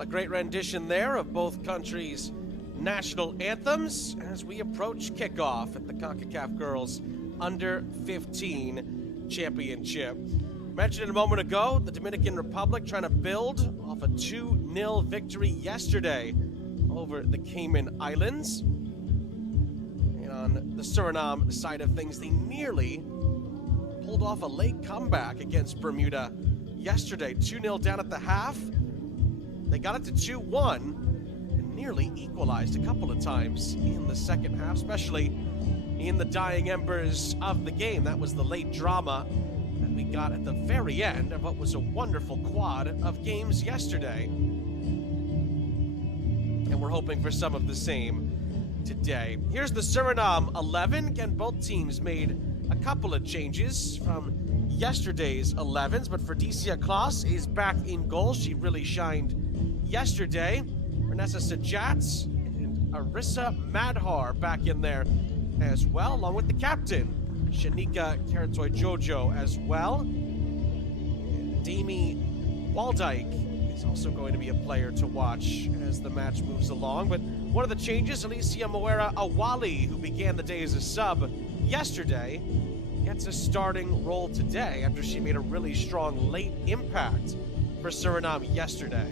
A great rendition there of both countries' national anthems as we approach kickoff at the CONCACAF Girls Under-15 Championship. Mentioned a moment ago, the Dominican Republic trying to build off a 2-0 victory yesterday over the Cayman Islands. And on the Suriname side of things, they nearly pulled off a late comeback against Bermuda yesterday. 2-0 down at the half. They got it to 2-1 and nearly equalized a couple of times in the second half, especially in the dying embers of the game. That was the late drama that we got at the very end of what was a wonderful quad of games yesterday. And we're hoping for some of the same today. Here's the Suriname 11. Again, both teams made a couple of changes from yesterday's 11s, but Verdecia Klaas is back in goal. She really shined yesterday. Renessa Sajats and Arissa Madhar back in there as well, along with the captain, Shanika Karatoy Jojo as well. Damie Waldyke is also going to be a player to watch as the match moves along. But one of the changes, Alicia Moera Awali, who began the day as a sub yesterday, gets a starting role today after she made a really strong late impact for Suriname yesterday.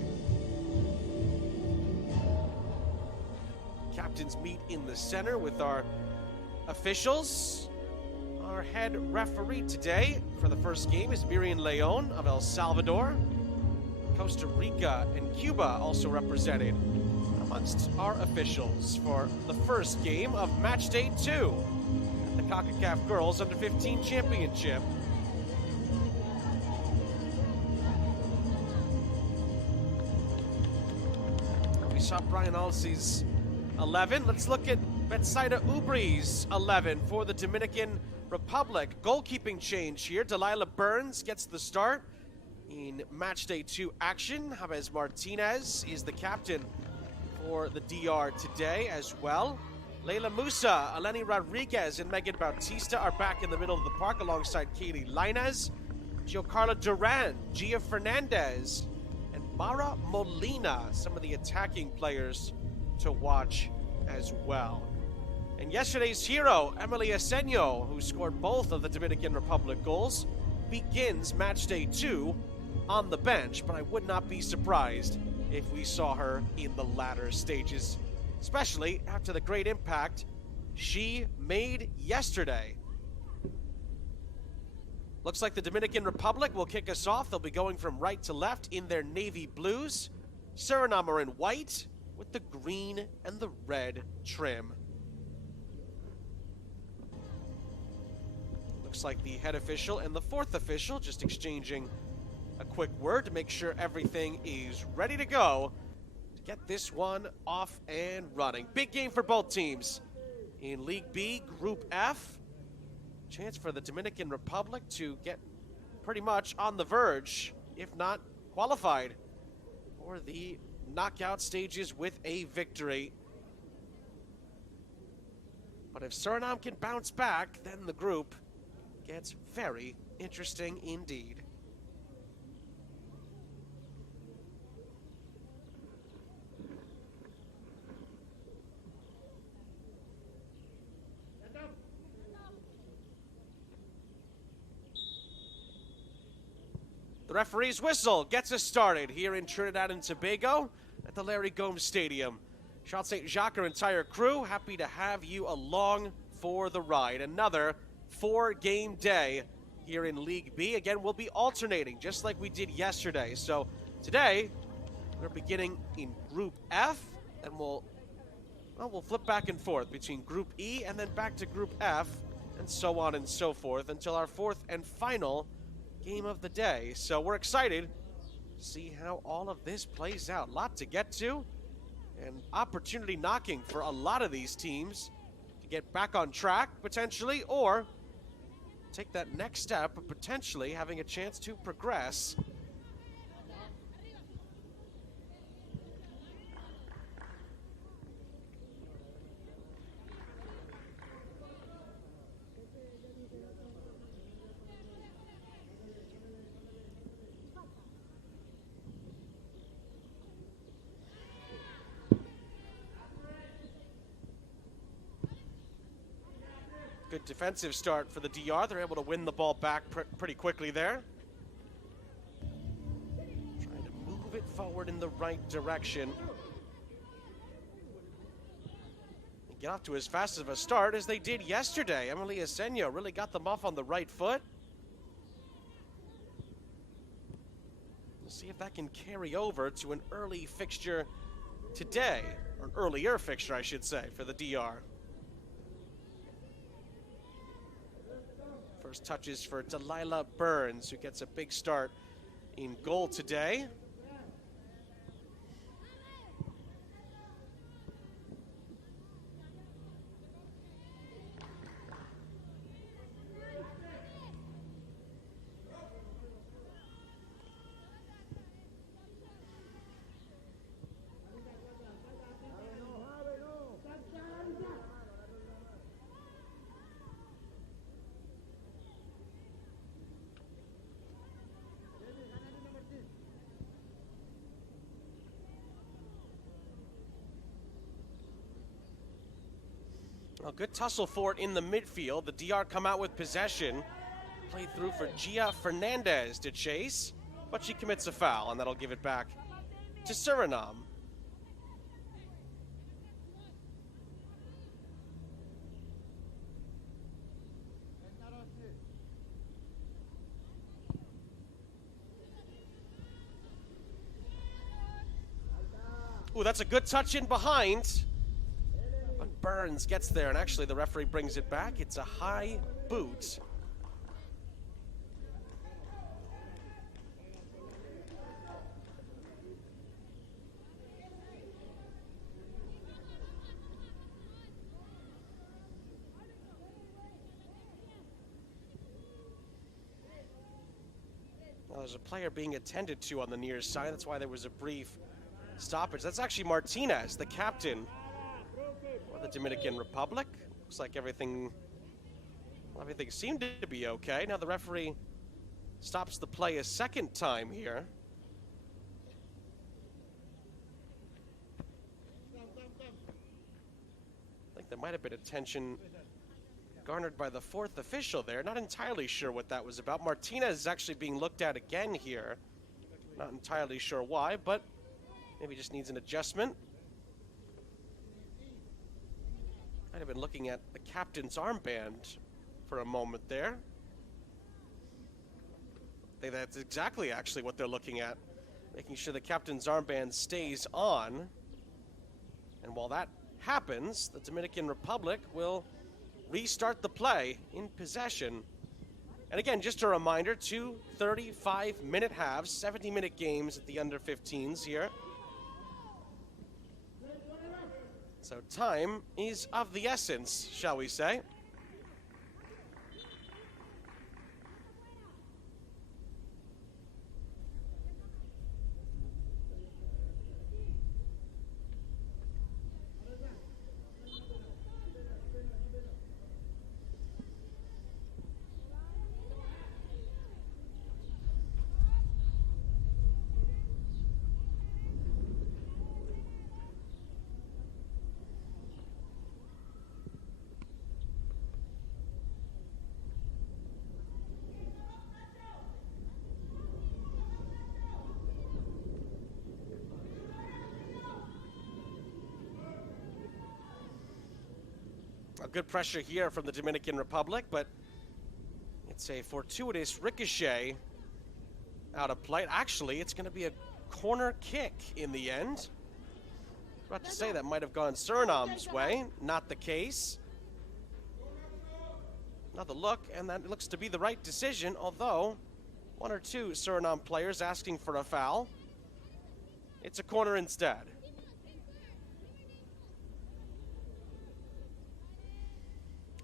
Captains meet in the center with our officials. Our head referee today for the first game is Miriam Leon of El Salvador. Costa Rica and Cuba also represented amongst our officials for the first game of match day 2 at the CONCACAF Girls Under-15 Championship. We saw Brian Alcey's 11. Let's look at Betsaida Ubri's 11 for the Dominican Republic. Goalkeeping change here. Delilah Burns gets the start in match day 2 action. James Martinez is the captain for the DR today as well. Leila Musa, Eleni Rodriguez, and Megan Bautista are back in the middle of the park alongside Kaylee Linez, Giocarla Duran, Gia Fernandez, and Mara Molina, some of the attacking players to watch as well. And yesterday's hero, Emily Asenio, who scored both of the Dominican Republic goals, begins match day 2 on the bench, but I would not be surprised if we saw her in the latter stages, especially after the great impact she made yesterday. Looks like the Dominican Republic will kick us off. They'll be going from right to left in their navy blues. Suriname are in white with the green and the red trim. Looks like the head official and the fourth official just exchanging a quick word to make sure everything is ready to go to get this one off and running. Big game for both teams. In League B, Group F, chance for the Dominican Republic to get pretty much on the verge, if not qualified, for the knockout stages with a victory. But if Suriname can bounce back, then the group gets very interesting indeed. The referee's whistle gets us started here in Trinidad and Tobago at the Larry Gomes Stadium. Charles St. Jacques, our entire crew, happy to have you along for the ride. Another 4-game day here in League B. Again, we'll be alternating just like we did yesterday. So today, we're beginning in Group F, and we'll flip back and forth between Group E and then back to Group F, and so on and so forth until our fourth and final game of the day. So we're excited to see how all of this plays out. A lot to get to, and opportunity knocking for a lot of these teams to get back on track potentially, or take that next step of potentially having a chance to progress. good defensive start for the DR. They're able to win the ball back pretty quickly there. Trying to move it forward in the right direction. And get off to as fast of a start as they did yesterday. Emily Asenio really got them off on the right foot. We'll see if that can carry over to an early fixture today, or an earlier fixture, I should say, for the DR. First touches for Delilah Burns, who gets a big start in goal today. A good tussle for it in the midfield. The DR come out with possession. Played through for Gia Fernandez to chase, but she commits a foul, and that'll give it back to Suriname. Ooh, that's a good touch in behind. Burns gets there, and actually the referee brings it back. It's a high boot. Well, there's a player being attended to on the near side. That's why there was a brief stoppage. That's actually Martinez, the captain of the Dominican Republic. Looks like everything seemed to be okay. Now the referee stops the play a second time here. I think there might have been attention garnered by the fourth official there. Not entirely sure what that was about. Martinez is actually being looked at again here. Not entirely sure why, but maybe just needs an adjustment. Might have been looking at the captain's armband for a moment there. I think that's exactly actually what they're looking at. Making sure the captain's armband stays on. And while that happens, the Dominican Republic will restart the play in possession. And again, just a reminder, 2 35-minute halves, 70-minute games at the under-15s here. So time is of the essence, shall we say. A good pressure here from the Dominican Republic, but it's a fortuitous ricochet out of play. Actually, it's going to be a corner kick in the end. About to say that might have gone Suriname's way. Not the case. Another look, and that looks to be the right decision, although one or two Suriname players asking for a foul. It's a corner instead.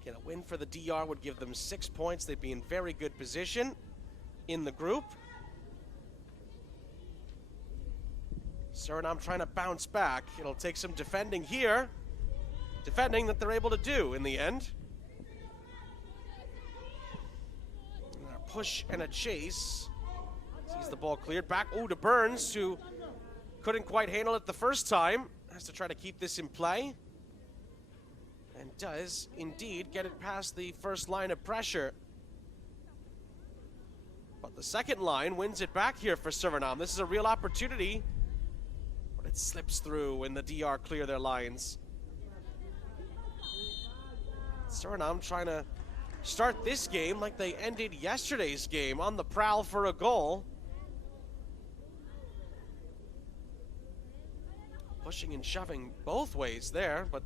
Again, a win for the DR would give them 6 points. They'd be in very good position in the group. Suriname trying to bounce back. It'll take some defending here. Defending that they're able to do in the end. And a push and a chase. Sees the ball cleared back. Oh, to Burns, who couldn't quite handle it the first time. Has to try to keep this in play. and does indeed get it past the first line of pressure. But the second line wins it back here for Suriname. This is a real opportunity, but it slips through when the DR clear their lines. Suriname trying to start this game like they ended yesterday's game, on the prowl for a goal. Pushing and shoving both ways there, but